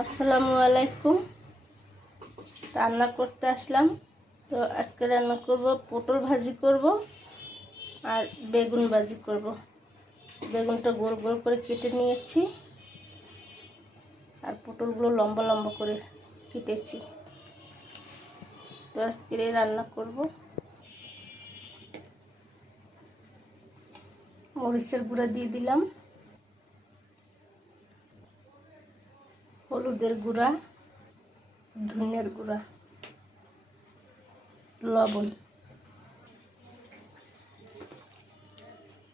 আসসালামু আলাইকুম। রান্না করতে আসলাম। তো আজকে রান্না করব পটল ভাজি করব আর বেগুন ভাজি করব। বেগুনটা গোল গোল করে কেটে নিয়েছি আর পটলগুলো লম্বা লম্বা করে কেটেছি। তো আজকে রান্না করব। মরিচের গুঁড়া দিয়ে দিলাম, হলুদের গুঁড়া, ধনিয়ার গুঁড়া, লবণ,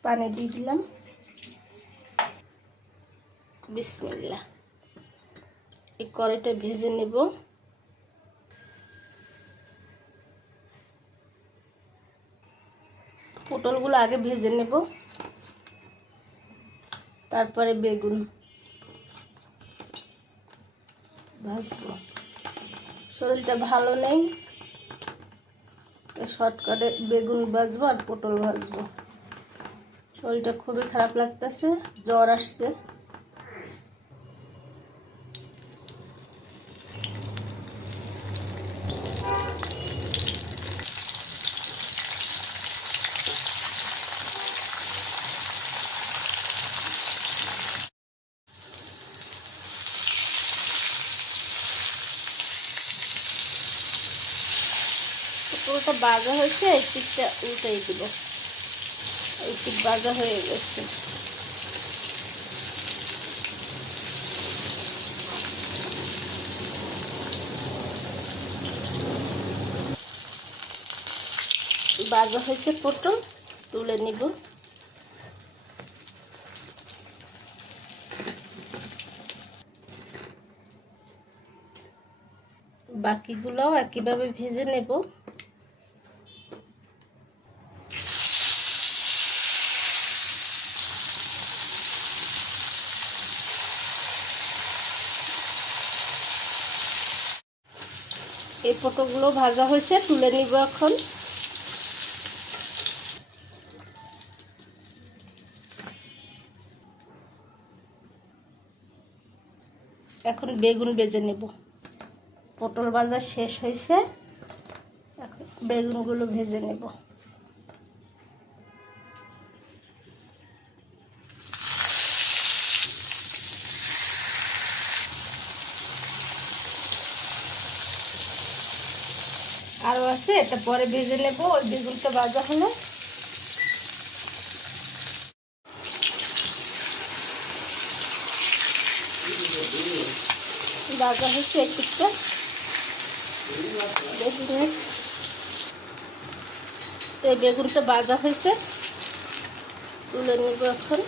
পানি দিয়ে দিলাম। বিসমিল্লাহ। এই কড়াইটা ভেজে নেব। পটলগুলো আগে ভেজে নেব, তারপরে বেগুন ভাজবো। শরীরটা ভালো নেই, শর্টকাটে বেগুন ভাজবো আর পটল ভাজবো। শরীরটা খুবই খারাপ লাগতেছে, জ্বর আসছে। পটলটা ভাজা হয়েছে, এই পিঠটা উল্টাই দিব। এই পিঠ ভাজা হয়ে গেছে। ভাজা হয়েছে পটল, তুলে নিব। বাকিগুলোও একইভাবে ভেজে নেব। এই পটলগুলো ভাজা হয়েছে, তুলে নিব এখন। এখন বেগুন ভেজে নেব। পটল ভাজা শেষ হয়েছে, এখন বেগুনগুলো ভেজে নেব। আরও আছে, এটা পরে ভেজে নেব। ওই বেগুনটা ভাজা হলে ভাজা হচ্ছে এই পিঠটা বেগুনের। এই বেগুনটা ভাজা হয়েছে, তুলে নেব এখন।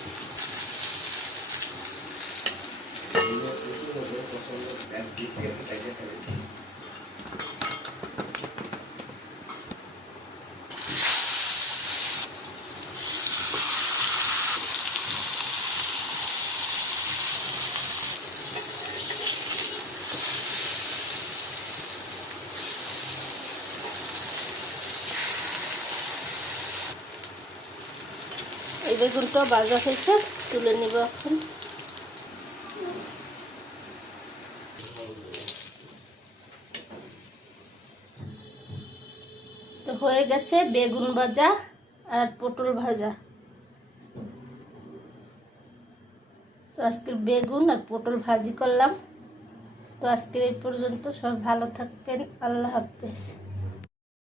এই বেগুনটা ভাজা হয়েছে, তুলে নিব এখন। তো হয়ে গেছে বেগুন ভাজা আর পটল ভাজা। তো আজকের বেগুন আর পটল ভাজি করলাম। তো আজকের এই পর্যন্ত। সব ভালো থাকবেন। আল্লাহ হাফেজ।